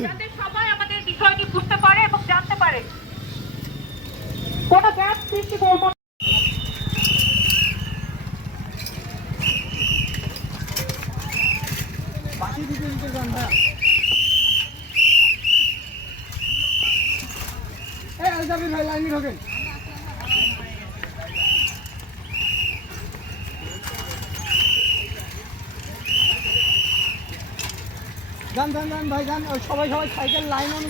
যাতে সবাই আমাদের বিষয়টি বুঝতে পারে এবং জানতে পারে। কোনো গ্যাপ সৃষ্টি করব না। ভাই, লাইনে ঢোকেন। যান যান যান ভাই যান সবাই সবাই সাইকেল লাইন অনু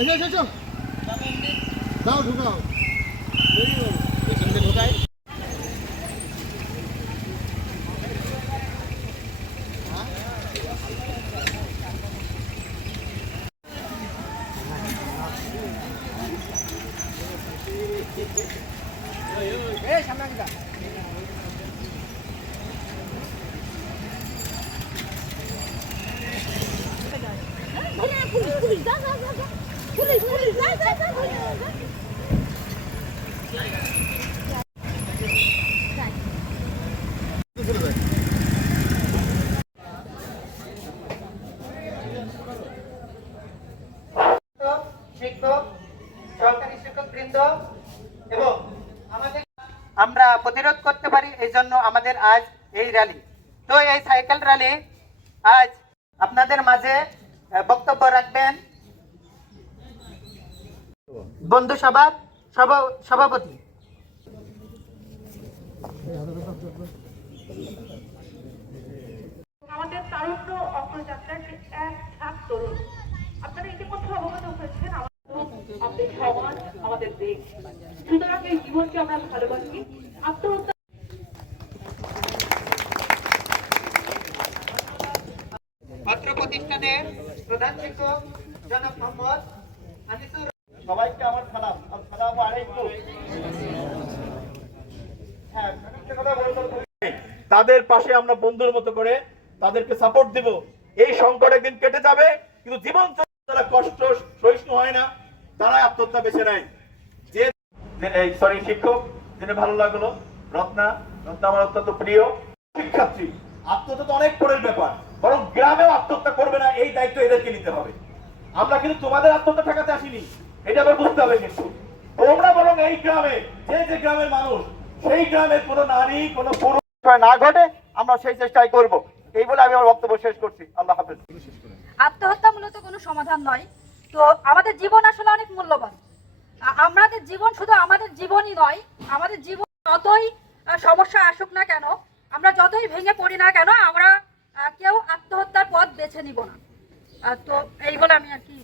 এসো এসো। দাও ঢুকাও পুলিশ পুলিশ যা যা যা যা পুলিশ পুলিশ যা যা যা যা শিক্ষক, সরকারি শিক্ষক বৃন্দ এবং আমাদের আমরা প্রতিরোধ করতে পারি, এই জন্য আমাদের আজ এই র্যালি তো এই সাইকেল র্যালি আজ আপনাদের মাঝে বক্তব্য রাখবেন। বন্ধু সভার সভা- সভাপতি। আমাদের তারুণ্য অগ্রযাত্রার এক ঝাঁক তরুণ জীবনকে আমরা ভালোবাসি। আত্মহত্যা অত্র প্রতিষ্ঠানের প্রধান শিক্ষক জনাব মোহাম্মদ আনিসুর সবাইকে আমার সালাম। আসসালামু আলাইকুম। হ্যাঁ কথা বলতে তাদের পাশে আমরা বন্ধুর মতো করে তাদেরকে সাপোর্ট দিব। এই সংকট একদিন কেটে যাবে কিন্তু জীবন যারা কষ্ট সহিষ্ণু হয় না। তারাই আত্মহত্যা বেছে নেয়। এই সরি শিক্ষক, জেনে ভালো লাগল। রত্না রত্না আমার অত্যন্ত প্রিয় শিক্ষার্থী। আত্মহত্যা তো অনেক পরের ব্যাপার। বরং গ্রামেও আত্মহত্যা করবে না, এই দায়িত্ব এদেরকে নিতে হবে। আমরা কিন্তু তোমাদের আত্মহত্যা ঠেকাতে আসিনি, এটা আবার বুঝতে হবে কিন্তু। তোমরা বরং এই গ্রামে, যে যে গ্রামের মানুষ, সেই গ্রামের কোনো নারী, কোনো পুরুষ না ঘটে, আমরা সেই চেষ্টাই করব। এই বলে আমি আমার বক্তব্য শেষ করছি। আল্লাহ হাফেজ। আত্মহত্যা মূলত কোনো সমাধান নয়। তো আমাদের জীবন আসলে অনেক মূল্যবান। আমাদের জীবন শুধু আমাদের জীবনই নয়, আমাদের জীবন যতই সমস্যা আসুক না কেন, আমরা যতই ভেঙে পড়ি না কেন, আমরা কেউ আত্মহত্যার পথ বেছে নিব না। তো এই বলে আমি আর কি